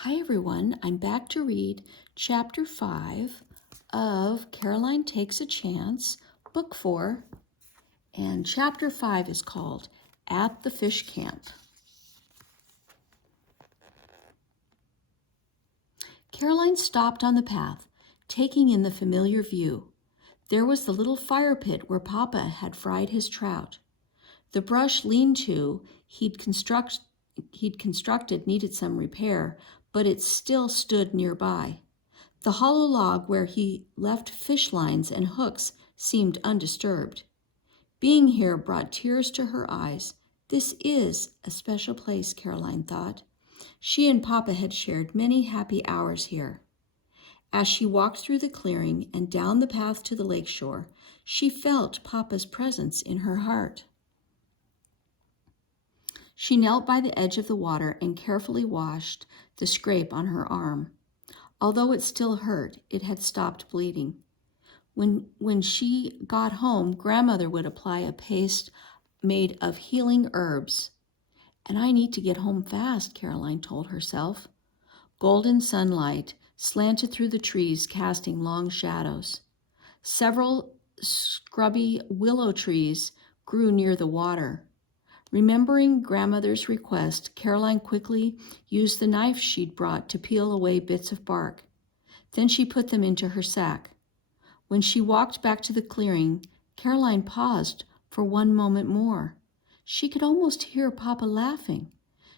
Hi everyone, I'm back to read Chapter 5 of Caroline Takes a Chance, Book 4, and Chapter 5 is called At the Fish Camp. Caroline stopped on the path, taking in the familiar view. There was the little fire pit where Papa had fried his trout. The brush lean-to he'd constructed needed some repair, but it still stood nearby. The hollow log where he left fish lines and hooks seemed undisturbed. Being here brought tears to her eyes. This is a special place, Caroline thought. She and Papa had shared many happy hours here. As she walked through the clearing and down the path to the lakeshore, she felt Papa's presence in her heart. She knelt by the edge of the water and carefully washed the scrape on her arm. Although it still hurt, it had stopped bleeding. When she got home, Grandmother would apply a paste made of healing herbs. And I need to get home fast, Caroline told herself. Golden sunlight slanted through the trees, casting long shadows. Several scrubby willow trees grew near the water. Remembering Grandmother's request, Caroline quickly used the knife she'd brought to peel away bits of bark. Then she put them into her sack. When she walked back to the clearing, Caroline paused for one moment more. She could almost hear Papa laughing.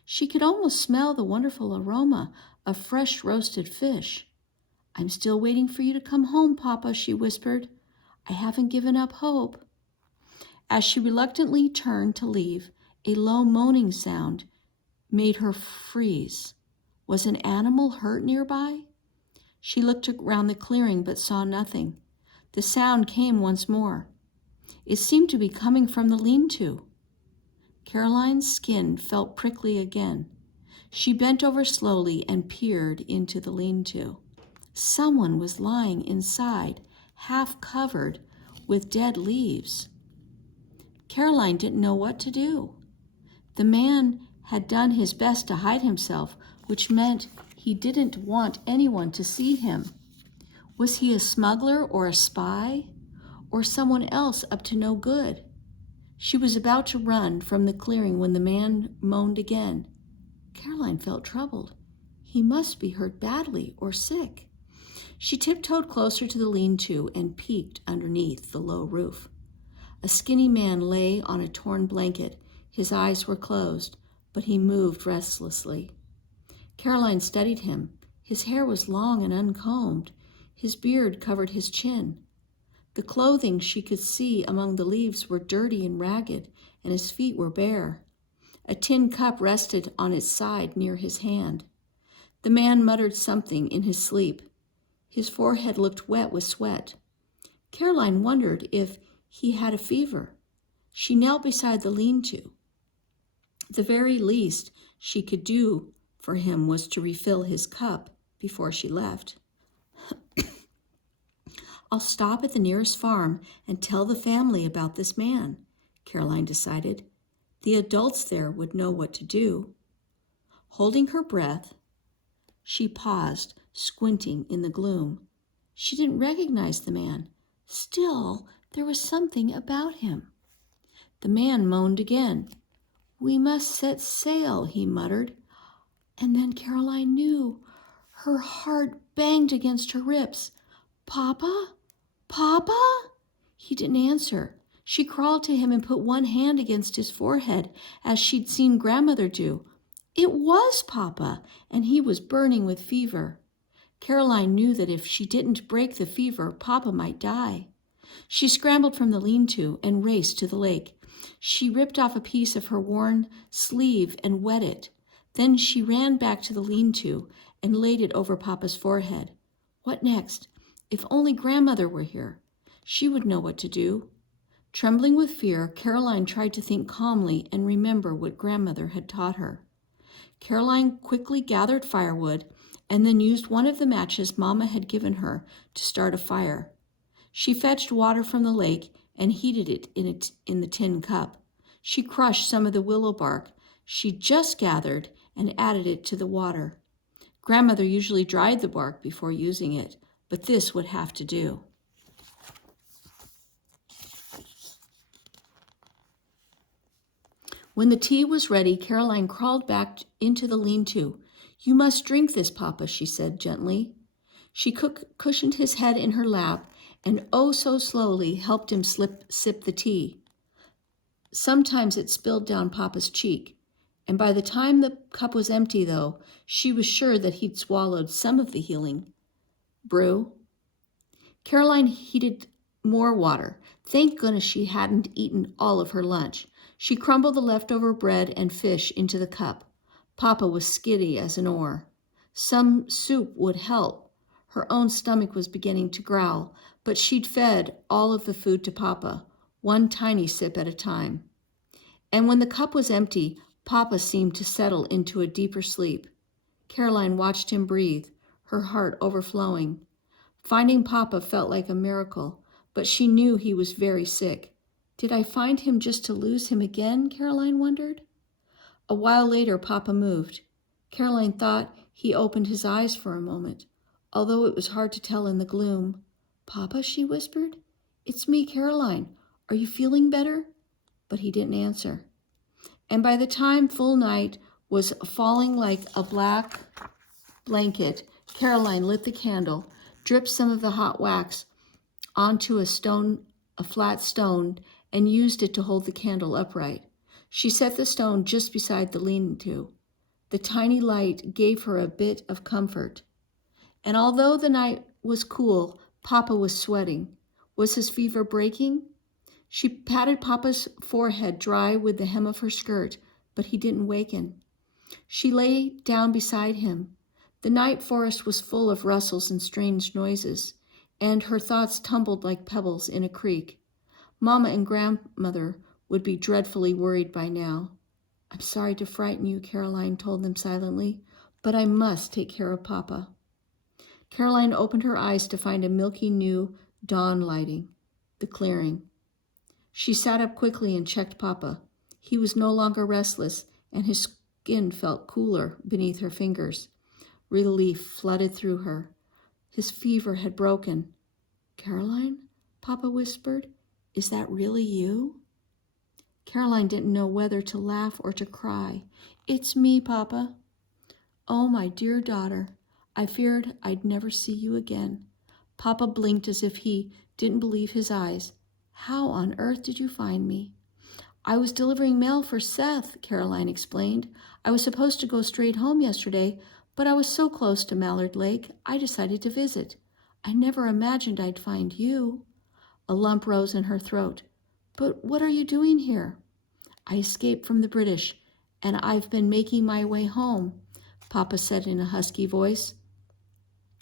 She could almost smell the wonderful aroma of fresh roasted fish. "I'm still waiting for you to come home, Papa," she whispered. "I haven't given up hope." As she reluctantly turned to leave, a low moaning sound made her freeze. Was an animal hurt nearby? She looked around the clearing but saw nothing. The sound came once more. It seemed to be coming from the lean-to. Caroline's skin felt prickly again. She bent over slowly and peered into the lean-to. Someone was lying inside, half covered with dead leaves. Caroline didn't know what to do. The man had done his best to hide himself, which meant he didn't want anyone to see him. Was he a smuggler or a spy, or someone else up to no good? She was about to run from the clearing when the man moaned again. Caroline felt troubled. He must be hurt badly or sick. She tiptoed closer to the lean-to and peeked underneath the low roof. A skinny man lay on a torn blanket. His eyes were closed, but he moved restlessly. Caroline studied him. His hair was long and uncombed. His beard covered his chin. The clothing she could see among the leaves were dirty and ragged, and his feet were bare. A tin cup rested on its side near his hand. The man muttered something in his sleep. His forehead looked wet with sweat. Caroline wondered if he had a fever. She knelt beside the lean-to. The very least she could do for him was to refill his cup before she left. "I'll stop at the nearest farm and tell the family about this man," Caroline decided. The adults there would know what to do. Holding her breath, she paused, squinting in the gloom. She didn't recognize the man. Still, there was something about him. The man moaned again. "We must set sail," he muttered. And then Caroline knew. Her heart banged against her ribs. "Papa? Papa?" He didn't answer. She crawled to him and put one hand against his forehead, as she'd seen Grandmother do. It was Papa, and he was burning with fever. Caroline knew that if she didn't break the fever, Papa might die. She scrambled from the lean-to and raced to the lake. She ripped off a piece of her worn sleeve and wet it. Then she ran back to the lean-to and laid it over Papa's forehead. What next? If only Grandmother were here. She would know what to do. Trembling with fear, Caroline tried to think calmly and remember what Grandmother had taught her. Caroline quickly gathered firewood and then used one of the matches Mama had given her to start a fire. She fetched water from the lake and heated it in the tin cup. She crushed some of the willow bark she'd just gathered and added it to the water. Grandmother usually dried the bark before using it, but this would have to do. When the tea was ready, Caroline crawled back into the lean-to. "You must drink this, Papa," she said gently. She cushioned his head in her lap and oh so slowly helped him sip the tea. Sometimes it spilled down Papa's cheek, and by the time the cup was empty, though, she was sure that he'd swallowed some of the healing brew. Caroline heated more water. Thank goodness she hadn't eaten all of her lunch. She crumbled the leftover bread and fish into the cup. Papa was skitty as an oar. Some soup would help. Her own stomach was beginning to growl, but she'd fed all of the food to Papa, one tiny sip at a time. And when the cup was empty, Papa seemed to settle into a deeper sleep. Caroline watched him breathe, her heart overflowing. Finding Papa felt like a miracle, but she knew he was very sick. Did I find him just to lose him again? Caroline wondered. A while later, Papa moved. Caroline thought he opened his eyes for a moment, although it was hard to tell in the gloom. "Papa," she whispered. "It's me, Caroline. Are you feeling better?" But he didn't answer. And by the time full night was falling like a black blanket, Caroline lit the candle, dripped some of the hot wax onto a flat stone, and used it to hold the candle upright. She set the stone just beside the lean-to. The tiny light gave her a bit of comfort. And although the night was cool, Papa was sweating. Was his fever breaking? She patted Papa's forehead dry with the hem of her skirt, but he didn't waken. She lay down beside him. The night forest was full of rustles and strange noises, and her thoughts tumbled like pebbles in a creek. Mama and Grandmother would be dreadfully worried by now. "I'm sorry to frighten you," Caroline told them silently, "but I must take care of Papa." Caroline opened her eyes to find a milky new dawn lighting the clearing. She sat up quickly and checked Papa. He was no longer restless, and his skin felt cooler beneath her fingers. Relief flooded through her. His fever had broken. "Caroline?" Papa whispered. "Is that really you?" Caroline didn't know whether to laugh or to cry. "It's me, Papa." "Oh, my dear daughter, I feared I'd never see you again." Papa blinked as if he didn't believe his eyes. "How on earth did you find me?" "I was delivering mail for Seth," Caroline explained. "I was supposed to go straight home yesterday, but I was so close to Mallard Lake, I decided to visit. I never imagined I'd find you." A lump rose in her throat. "But what are you doing here?" "I escaped from the British, and I've been making my way home," Papa said in a husky voice.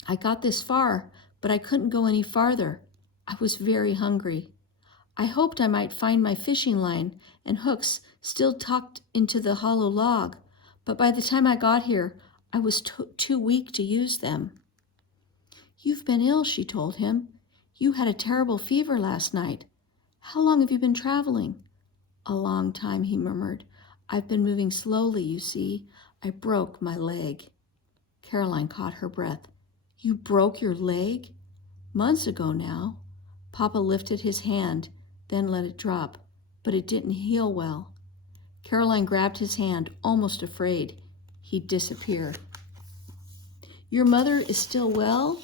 "I got this far, but I couldn't go any farther. I was very hungry. I hoped I might find my fishing line and hooks still tucked into the hollow log, but by the time I got here, I was too weak to use them." "You've been ill," she told him. "You had a terrible fever last night. How long have you been traveling?" "A long time," he murmured. "I've been moving slowly, you see. I broke my leg." Caroline caught her breath. "You broke your leg?" "Months ago now." Papa lifted his hand, then let it drop, but it didn't heal well. Caroline grabbed his hand, almost afraid he'd disappear. "Your mother is still well?"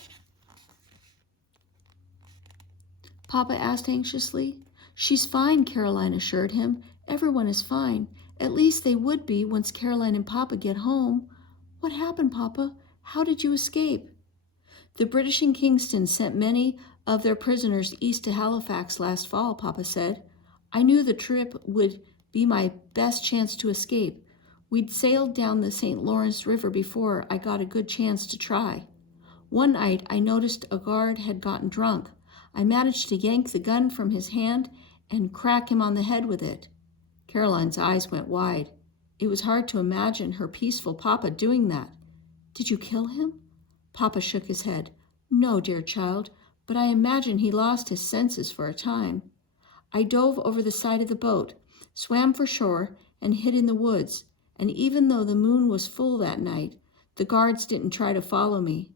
Papa asked anxiously. "She's fine," Caroline assured him. "Everyone is fine. At least they would be once Caroline and Papa get home." "What happened, Papa? How did you escape?" "The British in Kingston sent many of their prisoners east to Halifax last fall," Papa said. "I knew the trip would be my best chance to escape. We'd sailed down the St. Lawrence River before I got a good chance to try. One night I noticed a guard had gotten drunk. I managed to yank the gun from his hand and crack him on the head with it." Caroline's eyes went wide. It was hard to imagine her peaceful Papa doing that. "Did you kill him?" Papa shook his head. "No, dear child, but I imagine he lost his senses for a time. I dove over the side of the boat, swam for shore, and hid in the woods, and even though the moon was full that night, The guards didn't try to follow me.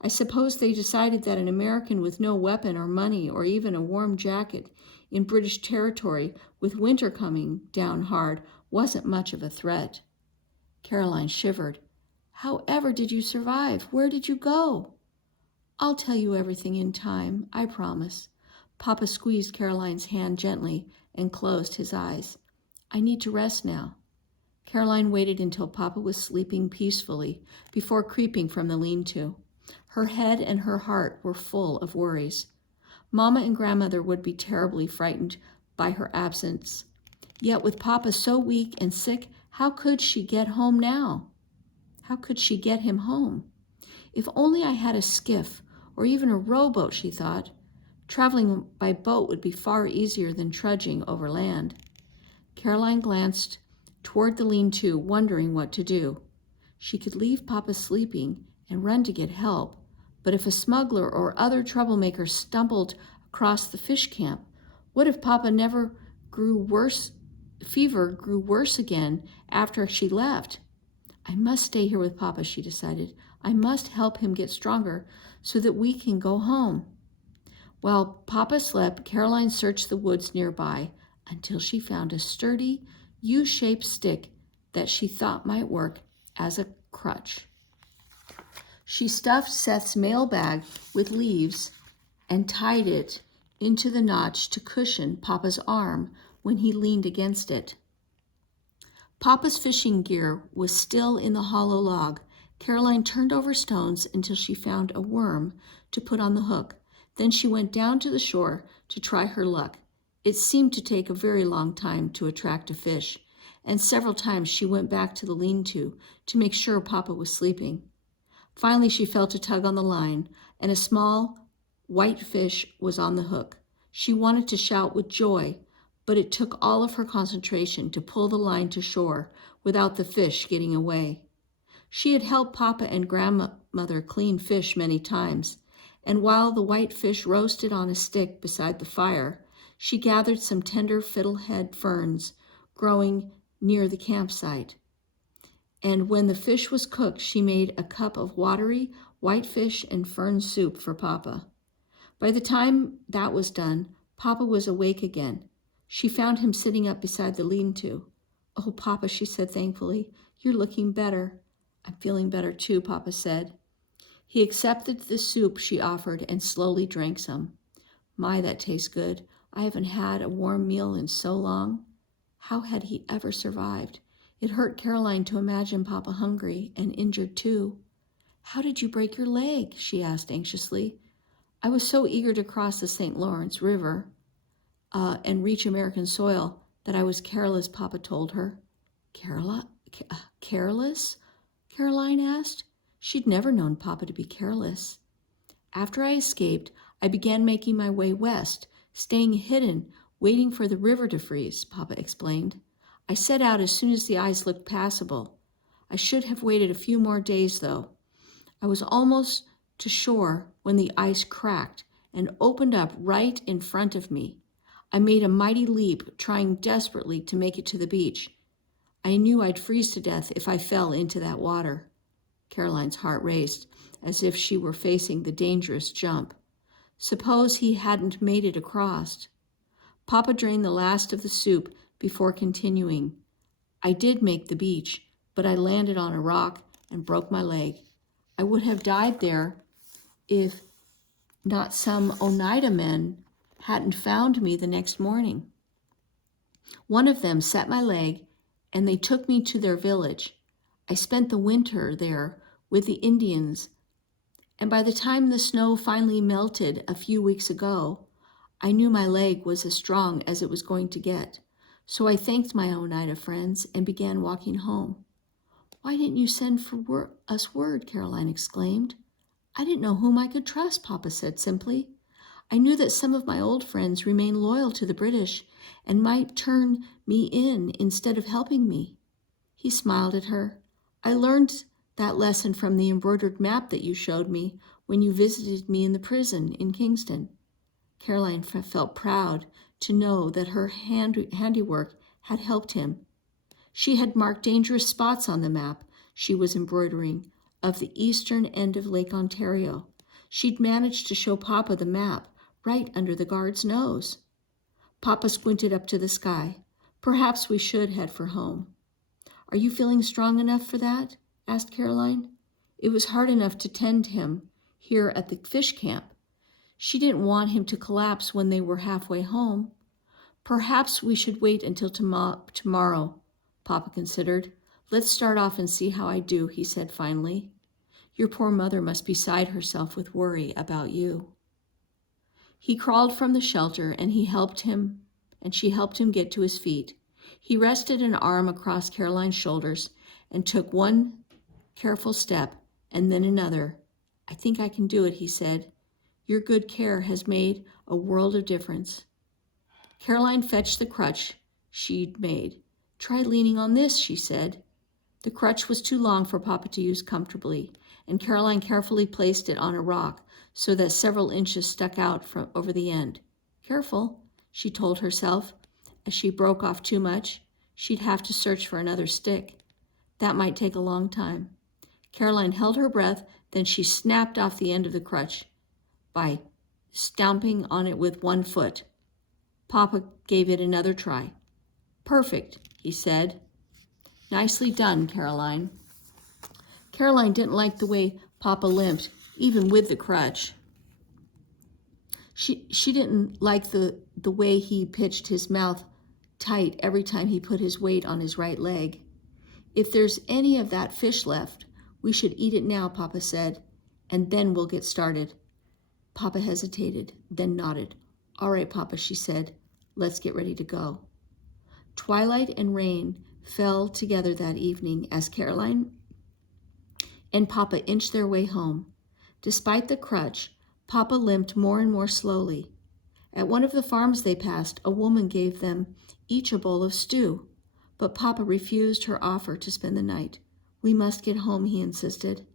I suppose they decided that an American with no weapon or money or even a warm jacket in British territory with winter coming down hard wasn't much of a threat. Caroline shivered. However did you survive? Where did you go? I'll tell you everything in time, I promise. Papa squeezed Caroline's hand gently and closed his eyes. I need to rest now. Caroline waited until Papa was sleeping peacefully before creeping from the lean-to. Her head and her heart were full of worries. Mama and Grandmother would be terribly frightened by her absence. Yet with Papa so weak and sick, how could she get home now? How could she get him home? If only I had a skiff or even a rowboat, she thought. Traveling by boat would be far easier than trudging over land. Caroline glanced toward the lean-to, wondering what to do. She could leave Papa sleeping and run to get help, but if a smuggler or other troublemaker stumbled across the fish camp, what if Papa never grew worse? Fever grew worse again after she left. I must stay here with Papa, she decided. I must help him get stronger so that we can go home. While Papa slept, Caroline searched the woods nearby until she found a sturdy, U-shaped stick that she thought might work as a crutch. She stuffed Seth's mail bag with leaves and tied it into the notch to cushion Papa's arm when he leaned against it. Papa's fishing gear was still in the hollow log. Caroline turned over stones until she found a worm to put on the hook. Then she went down to the shore to try her luck. It seemed to take a very long time to attract a fish, and several times she went back to the lean-to make sure Papa was sleeping. Finally, she felt a tug on the line, and a small white fish was on the hook. She wanted to shout with joy, but it took all of her concentration to pull the line to shore without the fish getting away. She had helped Papa and Grandmother clean fish many times, and while the white fish roasted on a stick beside the fire, she gathered some tender fiddlehead ferns growing near the campsite. And when the fish was cooked, she made a cup of watery white fish and fern soup for Papa. By the time that was done, Papa was awake again. She found him sitting up beside the lean-to. Oh, Papa, she said thankfully, you're looking better. I'm feeling better too, Papa said. He accepted the soup she offered and slowly drank some. My, that tastes good. I haven't had a warm meal in so long. How had he ever survived? It hurt Caroline to imagine Papa hungry and injured too. How did you break your leg? She asked anxiously. I was so eager to cross the St. Lawrence River and reach American soil that I was careless, Papa told her. Careless? Caroline asked. She'd never known Papa to be careless. After I escaped, I began making my way west, staying hidden, waiting for the river to freeze, Papa explained. I set out as soon as the ice looked passable. I should have waited a few more days, though. I was almost to shore when the ice cracked and opened up right in front of me. I made a mighty leap, trying desperately to make it to the beach. I knew I'd freeze to death if I fell into that water. Caroline's heart raced, as if she were facing the dangerous jump. Suppose he hadn't made it across. Papa drained the last of the soup before continuing. I did make the beach, but I landed on a rock and broke my leg. I would have died there if not some Oneida men hadn't found me the next morning. One of them set my leg, and they took me to their village. I spent the winter there with the Indians, and by the time the snow finally melted a few weeks ago, I knew my leg was as strong as it was going to get. So I thanked my Oneida friends and began walking home. Why didn't you send for us word? Caroline exclaimed. I didn't know whom I could trust, Papa said simply. I knew that some of my old friends remained loyal to the British and might turn me in instead of helping me. He smiled at her. I learned that lesson from the embroidered map that you showed me when you visited me in the prison in Kingston. Caroline felt proud to know that her handiwork had helped him. She had marked dangerous spots on the map she was embroidering, of the eastern end of Lake Ontario. She'd managed to show Papa the map right under the guard's nose. Papa squinted up to the sky. Perhaps we should head for home. Are you feeling strong enough for that? Asked Caroline. It was hard enough to tend him here at the fish camp. She didn't want him to collapse when they were halfway home. Perhaps we should wait until tomorrow, Papa considered. Let's start off and see how I do, he said finally. Your poor mother must be beside herself with worry about you. He crawled from the shelter and she helped him get to his feet. He rested an arm across Caroline's shoulders and took one careful step and then another. I think I can do it, he said. Your good care has made a world of difference. Caroline fetched the crutch she'd made. Try leaning on this, she said. The crutch was too long for Papa to use comfortably, and Caroline carefully placed it on a rock so that several inches stuck out from over the end. Careful, she told herself. As she broke off too much, she'd have to search for another stick. That might take a long time. Caroline held her breath, then she snapped off the end of the crutch by stomping on it with one foot. Papa gave it another try. Perfect, he said. Nicely done, Caroline. Caroline didn't like the way Papa limped, even with the crutch. She didn't like the way he pitched his mouth tight every time he put his weight on his right leg. If there's any of that fish left, we should eat it now, Papa said, and then we'll get started. Papa hesitated, then nodded. All right, Papa, she said. Let's get ready to go. Twilight and rain fell together that evening as Caroline and Papa inched their way home. Despite the crutch, Papa limped more and more slowly. At one of the farms they passed, a woman gave them each a bowl of stew, but Papa refused her offer to spend the night. We must get home, he insisted.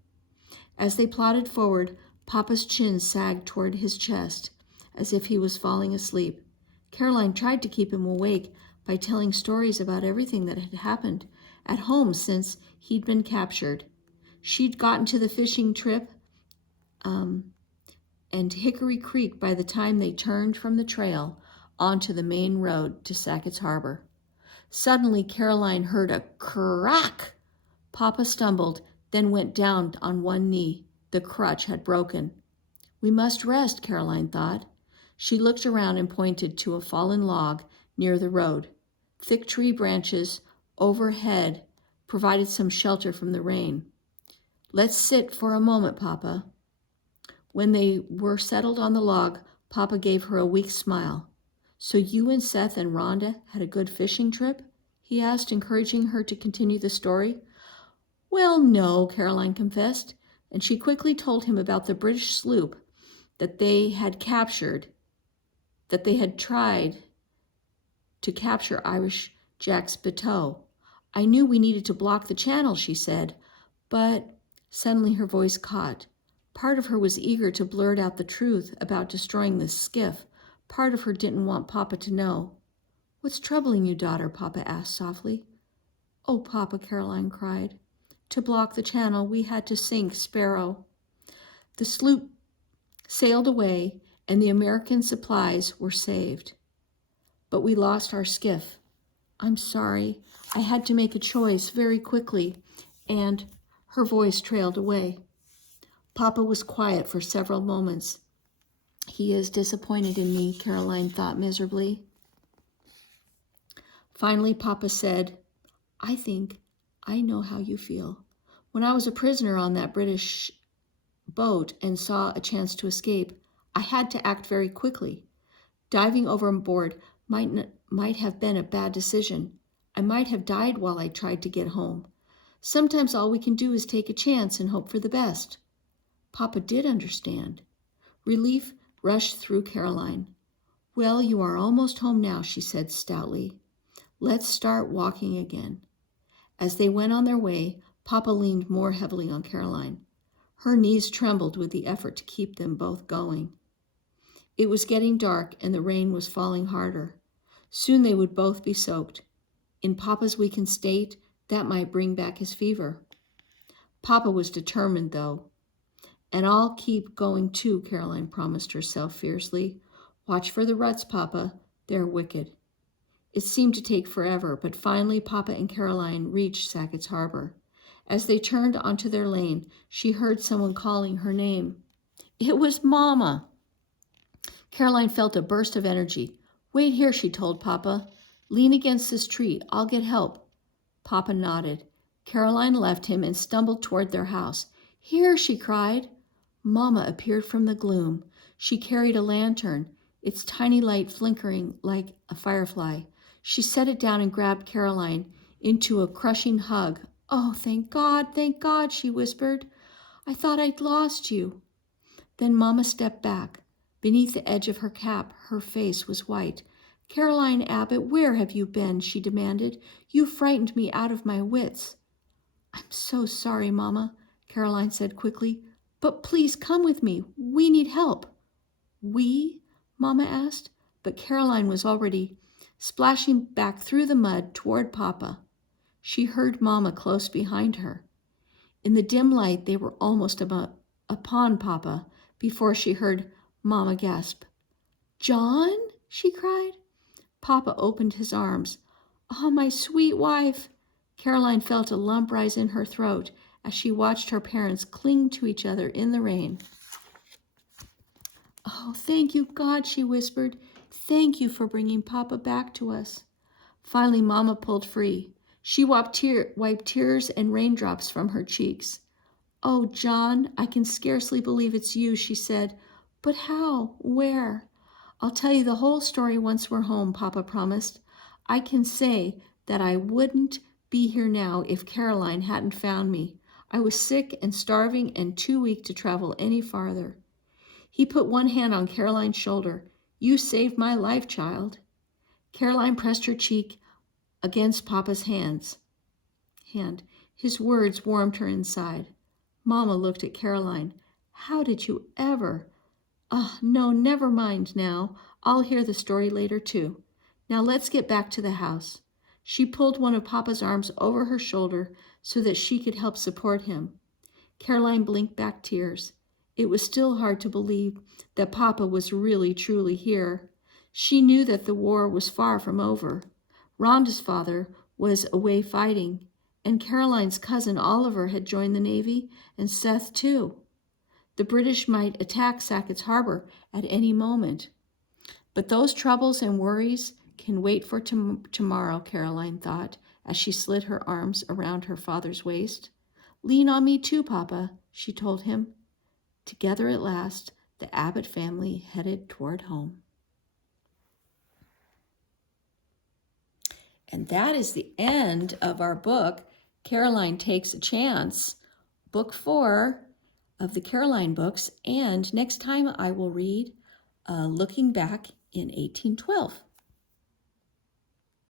As they plodded forward, Papa's chin sagged toward his chest, as if he was falling asleep. Caroline tried to keep him awake by telling stories about everything that had happened at home since he'd been captured. She'd gotten to the fishing trip and Hickory Creek by the time they turned from the trail onto the main road to Sackett's Harbor. Suddenly, Caroline heard a crack. Papa stumbled, then went down on one knee. The crutch had broken. We must rest, Caroline thought. She looked around and pointed to a fallen log near the road. Thick tree branches overhead provided some shelter from the rain. Let's sit for a moment, Papa. When they were settled on the log, Papa gave her a weak smile. So you and Seth and Rhonda had a good fishing trip? He asked, encouraging her to continue the story. Well, no, Caroline confessed, and she quickly told him about the British sloop that they had tried to capture Irish Jack's bateau. I knew we needed to block the channel, she said, but suddenly her voice caught. Part of her was eager to blurt out the truth about destroying the skiff. Part of her didn't want Papa to know. What's troubling you, daughter? Papa asked softly. Oh, Papa, Caroline cried. To block the channel, we had to sink Sparrow. The sloop sailed away, and the American supplies were saved. But we lost our skiff. I'm sorry. I had to make a choice very quickly, and her voice trailed away. Papa was quiet for several moments. He is disappointed in me, Caroline thought miserably. Finally, Papa said, I think I know how you feel. When I was a prisoner on that British boat and saw a chance to escape, I had to act very quickly. Diving overboard might have been a bad decision. I might have died while I tried to get home. Sometimes all we can do is take a chance and hope for the best. Papa did understand. Relief rushed through Caroline. Well, you are almost home now, she said stoutly. Let's start walking again. As they went on their way, Papa leaned more heavily on Caroline. Her knees trembled with the effort to keep them both going. It was getting dark and the rain was falling harder. Soon they would both be soaked. In Papa's weakened state, that might bring back his fever. Papa was determined, though. "And I'll keep going too," Caroline promised herself fiercely. "Watch for the ruts, Papa. They're wicked." It seemed to take forever, but finally Papa and Caroline reached Sackett's Harbor. As they turned onto their lane, she heard someone calling her name. It was Mama. Caroline felt a burst of energy. "Wait here," she told Papa. "Lean against this tree. I'll get help." Papa nodded. Caroline left him and stumbled toward their house. "Here!" she cried. Mama appeared from the gloom. She carried a lantern, its tiny light flickering like a firefly. She set it down and grabbed Caroline into a crushing hug. "Oh, thank God," she whispered. "I thought I'd lost you." Then Mama stepped back. Beneath the edge of her cap, her face was white. "Caroline Abbott, where have you been?" she demanded. "You frightened me out of my wits." "I'm so sorry, Mama," Caroline said quickly. "But please come with me. We need help." "We?" Mama asked, but Caroline was already splashing back through the mud toward Papa. She heard Mama close behind her. In the dim light, they were almost upon Papa before she heard Mama gasp. "John?" she cried. Papa opened his arms. "Oh, my sweet wife." Caroline felt a lump rise in her throat as she watched her parents cling to each other in the rain. "Oh, thank you, God," she whispered. "Thank you for bringing Papa back to us." Finally, Mama pulled free. She wiped tears and raindrops from her cheeks. "Oh, John, I can scarcely believe it's you," she said. "But how? Where?" "I'll tell you the whole story once we're home," Papa promised. "I can say that I wouldn't be here now if Caroline hadn't found me. I was sick and starving and too weak to travel any farther." He put one hand on Caroline's shoulder. "You saved my life, child." Caroline pressed her cheek against Papa's hand. His words warmed her inside. Mama looked at Caroline. "How did you ever?" "Oh, no, never mind now. I'll hear the story later, too. Now let's get back to the house." She pulled one of Papa's arms over her shoulder so that she could help support him. Caroline blinked back tears. It was still hard to believe that Papa was really, truly here. She knew that the war was far from over. Rhonda's father was away fighting, and Caroline's cousin Oliver had joined the Navy, and Seth too. The British might attack Sackett's Harbor at any moment. But those troubles and worries can wait for tomorrow, Caroline thought, as she slid her arms around her father's waist. "Lean on me too, Papa," she told him. Together at last, the Abbott family headed toward home. And that is the end of our book, Caroline Takes a Chance, Book 4 of the Caroline books. And next time I will read Looking Back in 1812.